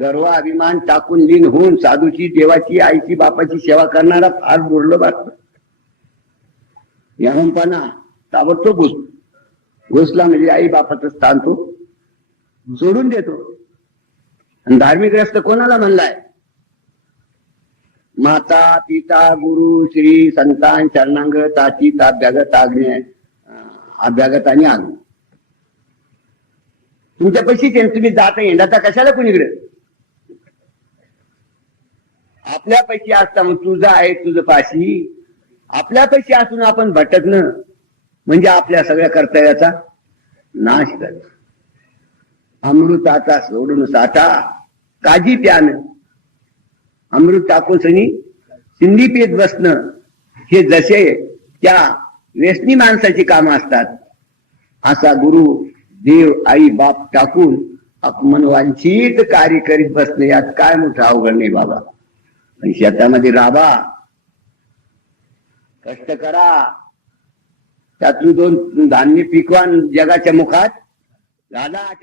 गर्व अभिमान टाकून लीन होऊन साधूची देवाची आईची बापाची सेवा करणारा फार दुर्लभ असतो याहूनपणा ताबडतोब घुस. घुसला म्हणजे आई बापाचं स्थान तो. सोडून देतो. आणि धार्मिक रस्त कोणाला म्हणलाय? माता पिता गुरु श्री संतान शरणांग ताचित अभ्यागत आज्ञा अभ्यागत आणि आज्ञा. तुमच्या पैसे तुम्ही जाता येणार कशाला कुणीकडे? आपल्या पैकी असता मग तुझं आहे तुझं पाशी आपल्यापैकी असून आपण भटकणं म्हणजे आपल्या सगळ्या कर्तव्याचा नाश कर अमृताचा सोडून साठा काजी प्यानं. अमृत टाकून सनी सिंधी पेत बसणं. हे जसे त्या व्यसनी माणसाची कामं असतात असा गुरु देव आई बाप टाकून आपण वांछित कार्य करीत बसणं यात काय मोठं अवघड नाही बाबा. आणि शेतामध्ये राबा. कष्ट करा. त्यातून दोन धान्य पिकवान जगाच्या मुखात. दादा